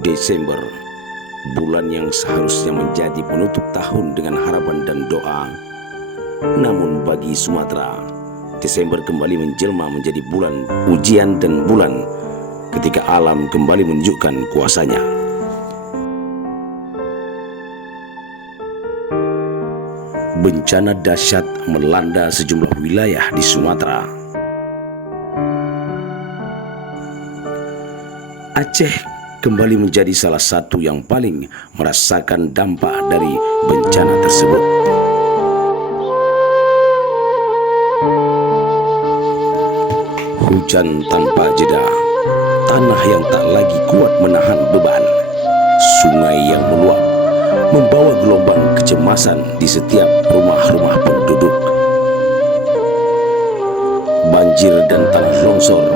Desember, bulan yang seharusnya menjadi penutup tahun dengan harapan dan doa. Namun bagi Sumatera, Desember kembali menjelma menjadi bulan ujian dan bulan ketika alam kembali menunjukkan kuasanya. Bencana dahsyat melanda sejumlah wilayah di Sumatera. Aceh kembali menjadi salah satu yang paling merasakan dampak dari bencana tersebut. Hujan tanpa jeda, tanah yang tak lagi kuat menahan beban, sungai yang meluap, membawa gelombang kecemasan di setiap rumah-rumah penduduk. Banjir dan tanah longsor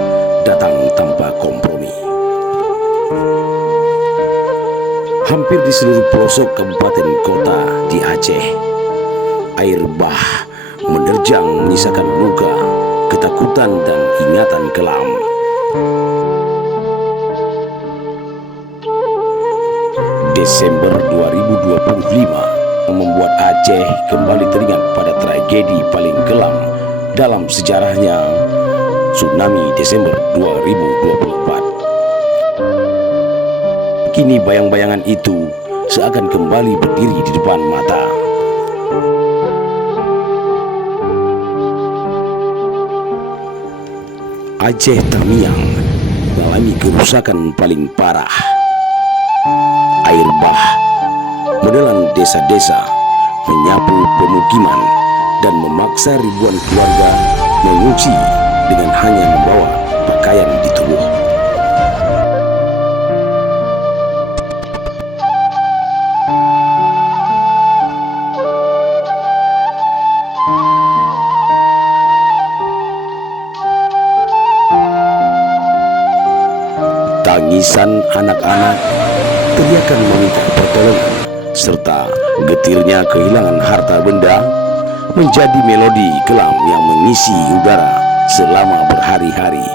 datang tanpa kompromi. Hampir di seluruh pelosok kabupaten kota di Aceh, air bah menerjang menyisakan luka, ketakutan dan ingatan kelam. Desember 2025 membuat Aceh kembali teringat pada tragedi paling kelam dalam sejarahnya, tsunami Desember 2024. Kini bayang-bayangan itu seakan kembali berdiri di depan mata. Aceh Tamiang mengalami kerusakan paling parah. Air bah menelan desa-desa, menyapu pemukiman, dan memaksa ribuan keluarga mengungsi dengan hanya membawa pakaian di tubuh. Tangisan anak-anak, teriakan meminta pertolongan, serta getirnya kehilangan harta benda menjadi melodi kelam yang mengisi udara selama berhari-hari.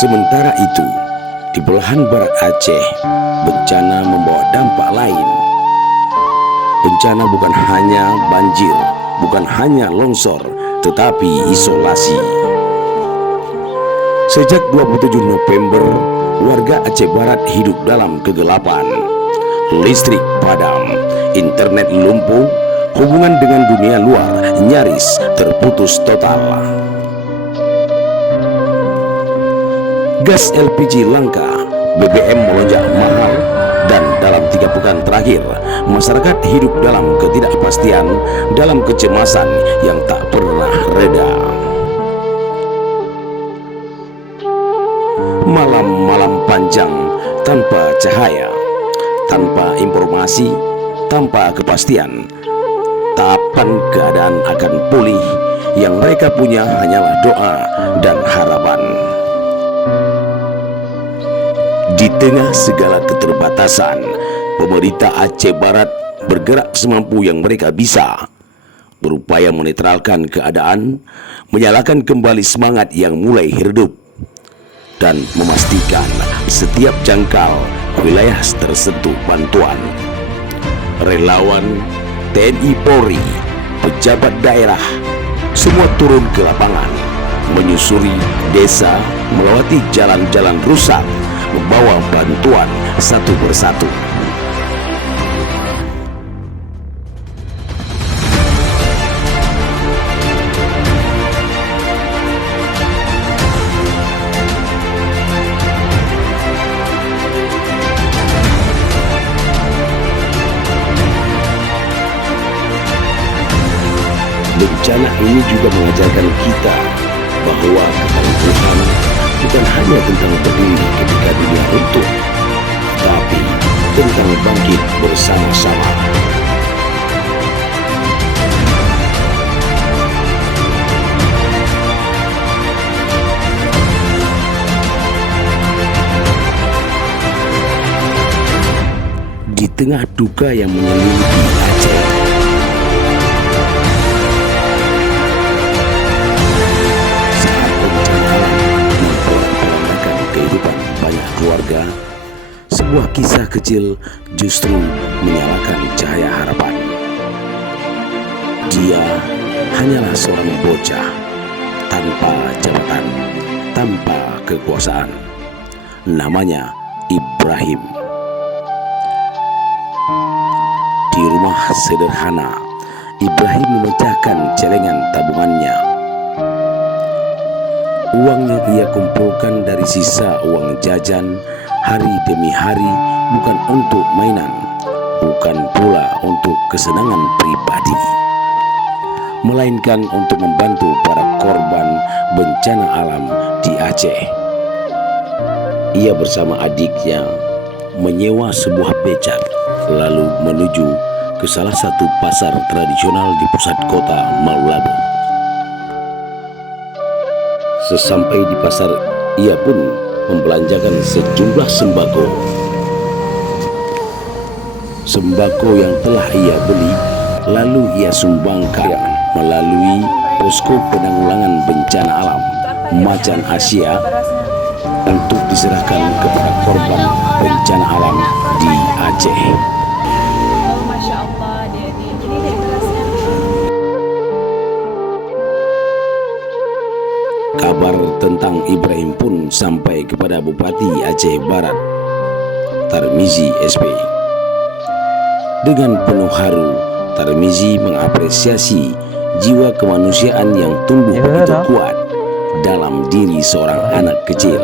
Sementara itu, di belahan barat Aceh, bencana membawa dampak lain. Bencana bukan hanya banjir, bukan hanya longsor, tetapi isolasi. Sejak 27 November, warga Aceh Barat hidup dalam kegelapan. Listrik padam, internet lumpuh, hubungan dengan dunia luar nyaris terputus total. Gas LPG langka, BBM melonjak mahal, dan dalam 3 pekan terakhir, masyarakat hidup dalam ketidakpastian, dalam kecemasan yang tak pernah reda. Malam-malam panjang tanpa cahaya, tanpa informasi, tanpa kepastian. Kapan keadaan akan pulih, yang mereka punya hanyalah doa dan harapan. Di tengah segala keterbatasan, pemerintah Aceh Barat bergerak semampu yang mereka bisa, berupaya menetralkan keadaan, menyalakan kembali semangat yang mulai hidup, dan memastikan setiap jangkal wilayah tersentuh bantuan. Relawan, TNI Polri, pejabat daerah, semua turun ke lapangan, menyusuri desa, melewati jalan-jalan rusak, membawa bantuan satu persatu. Bencana ini juga mengajarkan kita bahwa ketangguhan bukan hanya tentang berdiri ketika dunia runtuh, tapi tentang bangkit bersama-sama. tengah duka yang menyelimuti Aceh, saat bencana alam memporak-porandakan kehidupan banyak keluarga, sebuah kisah kecil justru menyalakan cahaya harapan. Dia hanyalah seorang bocah tanpa jabatan, tanpa kekuasaan. Namanya Ibrahim. Di rumah sederhana, Ibrahim memecahkan celengan tabungannya. Uang yang ia kumpulkan dari sisa uang jajan hari demi hari bukan untuk mainan, bukan pula untuk kesenangan pribadi, melainkan untuk membantu para korban bencana alam di Aceh. Ia bersama adiknya menyewa sebuah becak lalu menuju ke salah satu pasar tradisional di pusat kota Maulabo. Sesampai di pasar, ia pun membelanjakan sejumlah sembako. Sembako yang telah ia beli lalu ia sumbangkan melalui posko penanggulangan bencana alam Macan Asia untuk diserahkan kepada korban bencana alam di Aceh. Oh, Masya Allah, jadi kerasnya. Kabar tentang Ibrahim pun sampai kepada Bupati Aceh Barat, Tarmizi SP. Dengan penuh haru, Tarmizi mengapresiasi jiwa kemanusiaan yang tumbuh begitu kuat dalam diri seorang anak kecil.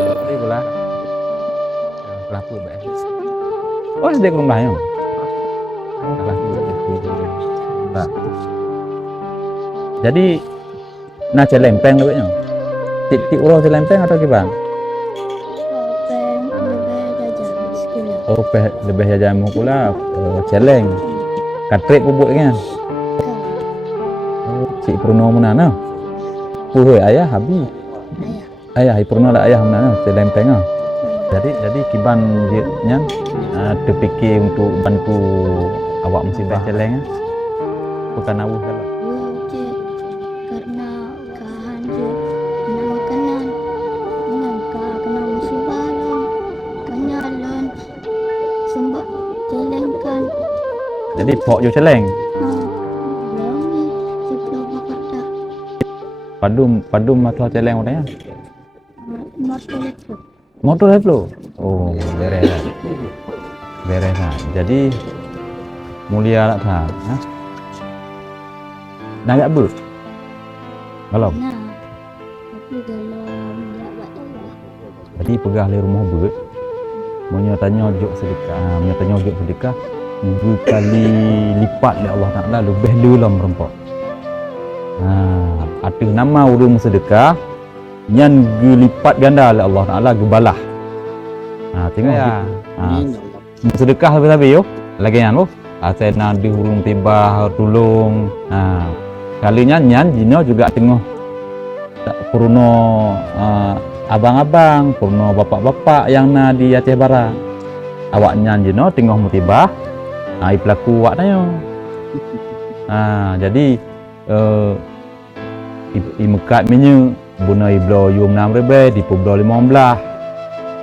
Oh, dia ke rumahnya. Jadi, nak celempeng lebihnya. Tik-tik ulo celempeng atau gimana? Oh, lebih jamu pula celeng. Katrik bubuknya. Oh, Cik Purno mana? Puhui ayah habis. Ayah Purno lah ayah mana? Celempeng ah. Jadi kiban dia terfikir untuk bantu awak musibah celeng bukan awak kalau karena kehancur kena makanan nyangka kena musibah kanyalan sembah celengkan jadi pok jo celeng longi sebelum makarta padum matlah celeng orangnya motor motor itu oh beres lah jadi mulia lah ta nagak bu kalau nah tapi kalau menjabat jadi pegah le rumah bu menyatanya juk sedekah berkali lipat oleh Allah Taala lebih dalam rempok ada nama urung sedekah yang lipat ganda oleh Allah Taala gebalah tengok ya sedekah habis-habis yo lagi nyan saya nak dihurung tiba tolong kalinya nyan jino juga tengok purno abang-abang purno bapak-bapak yang na di Aceh Barat awak nyan jino tengok mutibah pelaku awak tanya jadi i mekat minyak buna iblo yung 6,000 di publo 15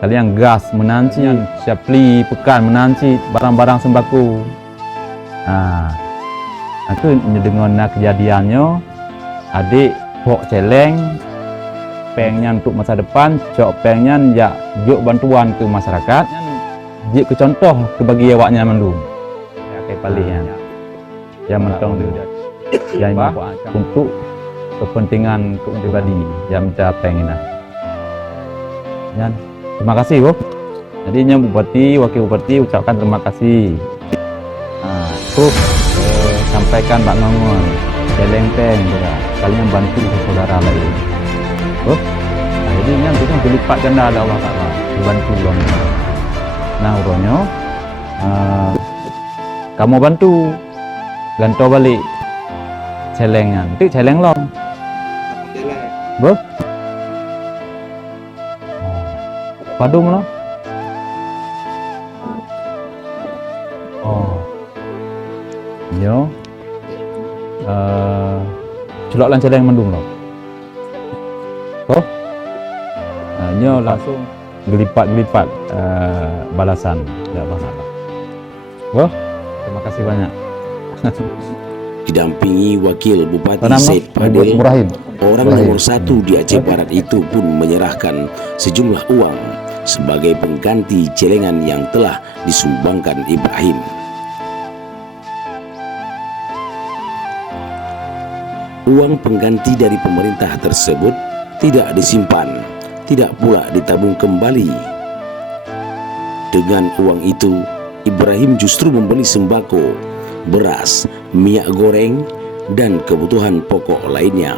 kalian gas menanci syapli pekan menanci barang-barang sembako aku dengan kejadiannya adik pok celeng pengnya untuk masa depan cok pengnya ya juk bantuan ke masyarakat jik ke contoh ke bagi awaknya mandu kayak palingnya yang mentong yang untuk kepentingan pribadi yang minta penginan ya. Terima kasih Bu. Jadinya Bupati, Wakil Bupati ucapkan terima kasih. Sampaikan Pak Ngongon, celempeng juga. Kalian bantu saudara lain. Jadi ini tentunya berlipat ganda oleh Allah Taala. Dibantu orang. Nah uronyo, kamu bantu gantau balik celengnya. Nanti celeng long. Bu? Padum lo? Oh. celok lan celeng mendung lo. Toh, nyo langsung gelipat balasan, tidak masalah. Wah, terima kasih banyak. Didampingi Wakil Bupati Nama Said Fadil, Ibrahim. orang nomor 1 di Aceh Barat itu pun menyerahkan sejumlah uang sebagai pengganti celengan yang telah disumbangkan Ibrahim. Uang pengganti dari pemerintah tersebut tidak disimpan, tidak pula ditabung kembali. Dengan uang itu, Ibrahim justru membeli sembako, beras, minyak goreng, dan kebutuhan pokok lainnya.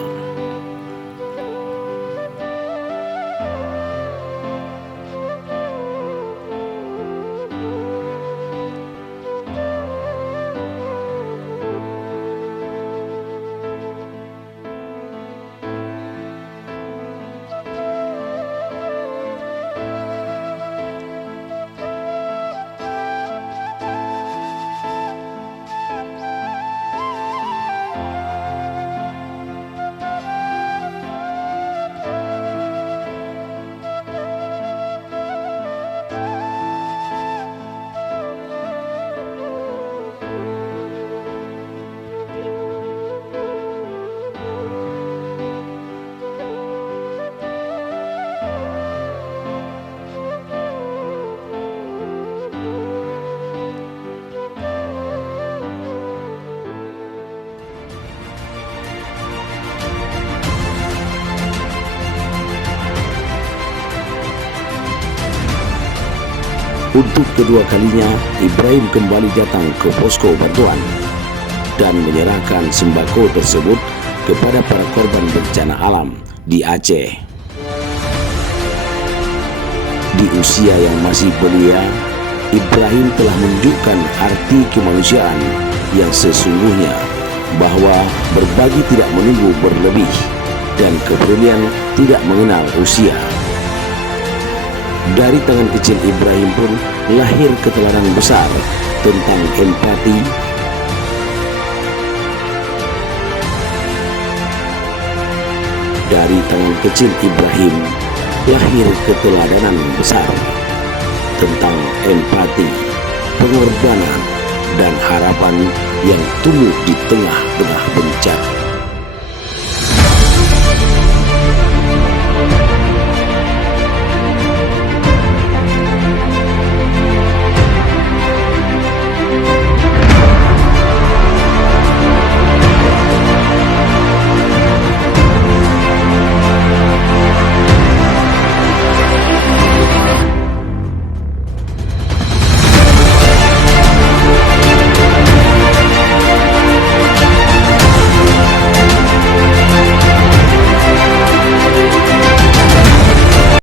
Untuk kedua kalinya, Ibrahim kembali datang ke posko bantuan dan menyerahkan sembako tersebut kepada para korban bencana alam di Aceh. Di usia yang masih belia, Ibrahim telah menunjukkan arti kemanusiaan yang sesungguhnya, bahwa berbagi tidak menunggu berlebih dan kepedulian tidak mengenal usia. Dari tangan kecil Ibrahim pun lahir keteladan besar tentang empati, dari tangan kecil Ibrahim lahir keteladanan besar tentang empati, pengorbanan, dan harapan yang tumbuh di tengah-tengah bencana.